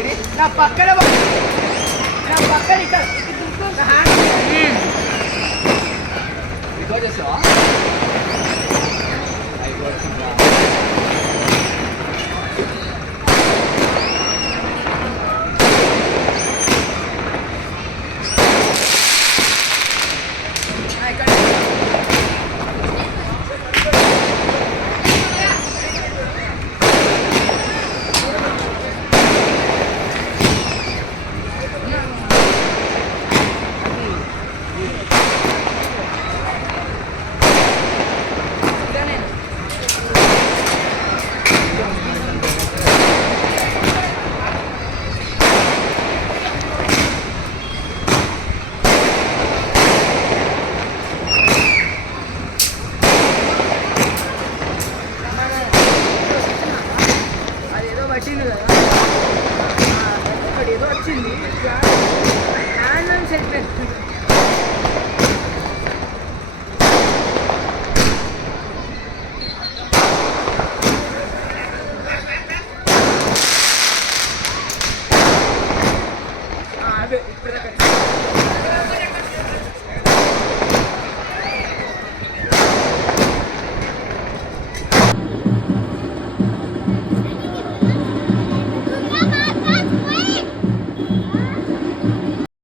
ఇది నా పక్కన నా పక్కన ఇక్కడ ఇక్కడ ఇది వచ్చేసావా ఏదో వచ్చింది హ్యాండ్ అని సెట్ పెట్టుకుంది అదే ఇప్పుడు